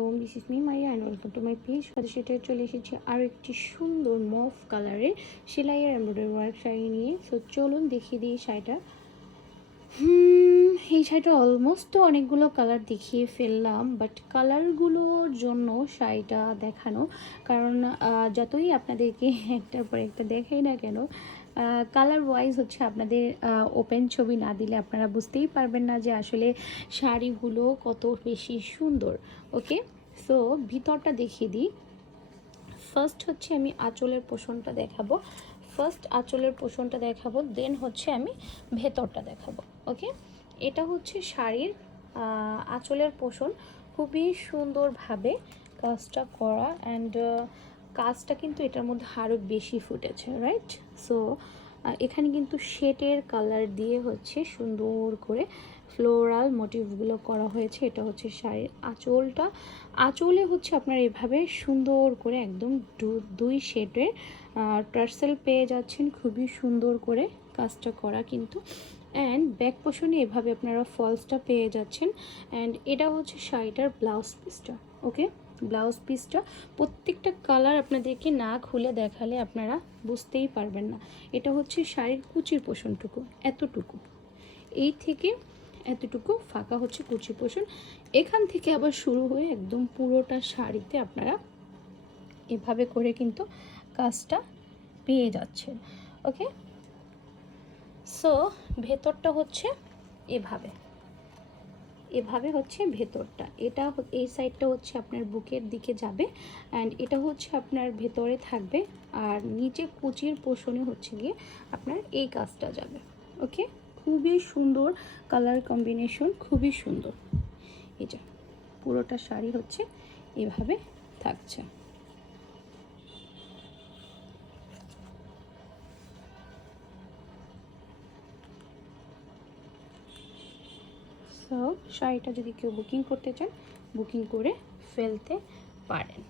আলাইকুম, this is me মাইয়া and welcome to my page. সেটা চলে এসেছি আর একটি সুন্দর মফ কালারের সেলাইয়ের এমব্রয়ডারি ওয়ার্ক শাড়ি নিয়ে। সো চলুন দেখিয়ে দিই শাড়িটা। এই শাড়িটা অলমোস্ট অনেকগুলো কালার দেখিয়ে ফেললাম, বাট কালারগুলোর জন্য শাড়িটা দেখানো, কারণ যতই আপনাদেরকে একটার পর একটা দেখাই না কেন, কালার ওয়াইজ হচ্ছে আপনাদের ওপেন ছবি না দিলে আপনারা বুঝতেই পারবেন না যে আসলে শাড়িগুলো কত বেশি সুন্দর। ওকে, সো ভিতরটা দেখিয়ে দিই। ফার্স্ট হচ্ছে আমি আঁচলের পোষণটা দেখাবো, দেন হচ্ছে আমি ভেতরটা দেখাবো। ওকে, এটা হচ্ছে শাড়ির আঁচলের পোষণ, খুবই সুন্দরভাবে কাজটা করা, অ্যান্ড কাজটা কিন্তু এটার মধ্যে আরও বেশি ফুটেছে, রাইট? সো এখানে কিন্তু শেডের কালার দিয়ে হচ্ছে সুন্দর করে ফ্লোরাল মোটিভগুলো করা হয়েছে। এটা হচ্ছে শাড়ির আঁচলটা। আঁচলে হচ্ছে আপনার এভাবে সুন্দর করে একদম দুই শেডের টার্সেল পেয়ে যাচ্ছেন, খুবই সুন্দর করে কাজটা করা কিন্তু। অ্যান্ড ব্যাক পোর্শনে এভাবে আপনারা ফলসটা পেয়ে যাচ্ছেন। অ্যান্ড এটা হচ্ছে শাড়িটার ব্লাউজ পিসটা। ওকে, ব্লাউজ পিসটা প্রত্যেকটা কালার আপনাদেরকে না খুলে দেখালে আপনারা বুঝতেই পারবেন না। এটা হচ্ছে শাড়ির কুচির পোষণটুকু, এতটুকু, এই থেকে এতটুকু ফাঁকা হচ্ছে কুচি পোষণ। এখান থেকে আবার শুরু হয়ে একদম পুরোটা শাড়িতে আপনারা এভাবে করে কিন্তু কাজটা পেয়ে যাচ্ছেন। ওকে, সো ভেতরটা হচ্ছে এভাবে হচ্ছে ভেতরটা। এটা এই সাইডটা হচ্ছে আপনার বুকের দিকে যাবে, অ্যান্ড এটা হচ্ছে আপনার ভেতরে থাকবে, আর নিচে কুচির পোষণে হচ্ছে গিয়ে আপনার এই কাজটা যাবে। ওকে, খুবই সুন্দর কালার কম্বিনেশন, খুবই সুন্দর। এই যে পুরোটা শাড়ি হচ্ছে এভাবে থাকছে। সো শাড়িটা যদি কেউ বুকিং করতে চান, বুকিং করে ফেলতে পারেন।